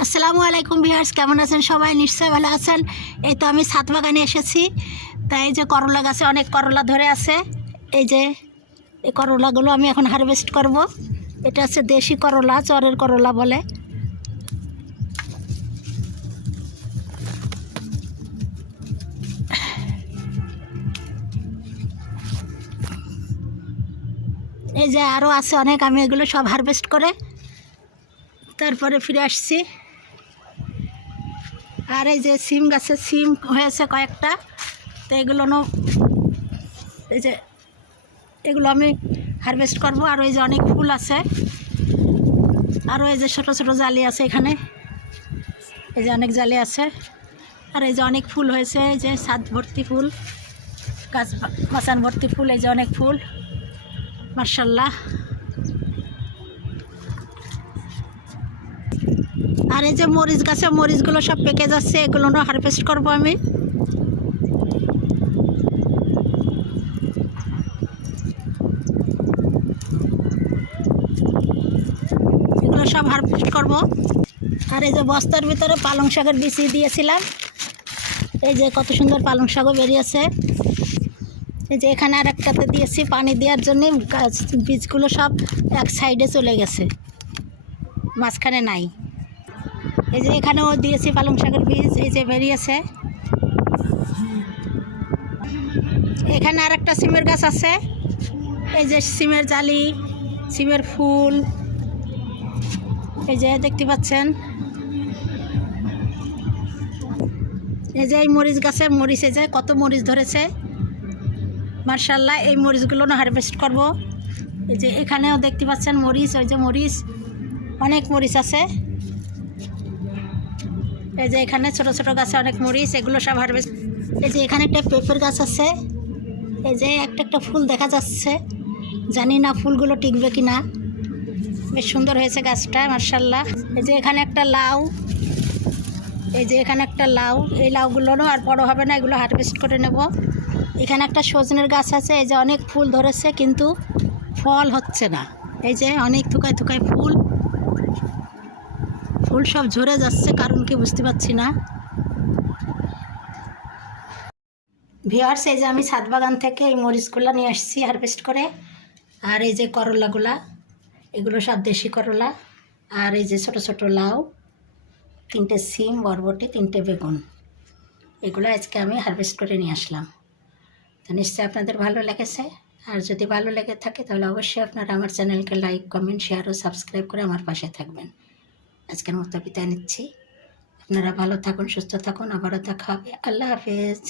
আসসালামু আলাইকুম ভিউয়ার্স, কেমন আছেন সবাই? নিশ্চয়ই ভালো আছেন। এই তো আমি ছাদ বাগানে এসেছি। তাই এই যে করলা গাছে অনেক করলা ধরে আছে। এই যে এই করলাগুলো আমি এখন হারভেস্ট করব। এটা হচ্ছে দেশি করলা, চরের করলা বলে। এই যে আরও আছে অনেক, আমি এগুলো সব হারভেস্ট করে তারপরে ফিরে আসছি। আর এই যে সিম গাছে সিম হয়েছে কয়েকটা, তো এগুলো এই যে এগুলো আমি হারভেস্ট করব, আর ওই যে অনেক ফুল আছে। আরও এই যে ছোটো ছোটো জালি আছে এখানে। এই যে অনেক জালি আছে। আর এই যে অনেক ফুল হয়েছে, এই যে ছাদ ভর্তি ফুল, গাছ বাসান ভর্তি ফুল, এই যে অনেক ফুল। মার্শাল্লাহ আর এই যে মরিচ গাছে মরিচগুলো সব পেকে যাচ্ছে, এগুলো হারভেস্ট করব আমি। এগুলো সব হারভেস্ট করব। আর এই যে বস্তার ভিতরে পালং শাকের বিচি দিয়েছিলাম। এই যে কত সুন্দর পালং শাকও বেরিয়েছে। এই যে এখানে আর একটাতে দিয়েছি, পানি দেওয়ার জন্যে গাছ বীজগুলো সব এক সাইডে চলে গেছে। মাঝখানে নাই। এই যে এখানেও দিয়েছি পালং শাকের বীজ, এই যে বেরিয়েছে। এখানে আর একটা সিমের গাছ আছে। এই যে সিমের জালি, সিমের ফুল। এই যে দেখতে পাচ্ছেন। এই যে এই মরিচ গাছে মরিচ, এই যে কত মরিচ ধরেছে। মার্শাল্লাহ, এই মরিচগুলো না হারভেস্ট করব। এই যে এখানেও দেখতে পাচ্ছেন মরিচ, ওই যে মরিচ। অনেক মরিচ আছে। এই যে এখানে ছোট ছোট গাছে অনেক মরিচ, এগুলো সব হারভেস্ট এই যে এখানে একটা পেঁপের গাছ আছে। এই যে একটা একটা ফুল দেখা যাচ্ছে। জানি না ফুলগুলো টিকবে কি না বেশ সুন্দর হয়েছে গাছটা মার্শাল্লাহ এই যে এখানে একটা লাউ। এই যে এখানে একটা লাউ। এই লাউগুলোরও আর বড় হবে না, এগুলো হারভেস্ট করে নেব। এখানে একটা সজনের গাছ আছে। এই যে অনেক ফুল ধরেছে, কিন্তু ফল হচ্ছে না। এই যে অনেক থুকায় থুকায় ফুল। ফুল সব ঝরে যাচ্ছে, কারণ কি বুঝতে পারছি না। ভিওয়ার্স এই যে আমি ছাদ বাগান থেকে এই মরিচগুলো নিয়ে আসছি হারভেস্ট করে। আর এই যে করলাগুলা, এগুলো সব দেশি করলা। আর এই যে ছোট ছোট লাউ, তিনটে সিম, বরবটি, তিনটে বেগুন। এগুলো আজকে আমি হারভেস্ট করে নিয়ে আসলাম। তো নিশ্চয়ই আপনাদের ভালো লেগেছে। আর যদি ভালো লেগে থাকে, তাহলে অবশ্যই আপনারা আমার চ্যানেলকে লাইক কমেন্ট শেয়ার ও সাবস্ক্রাইব করে আমার পাশে থাকবেন। আজকের মতো বিদায় নিচ্ছি। আপনারা ভালো থাকুন সুস্থ থাকুন আবারও দেখা হবে। আল্লাহ হাফেজ।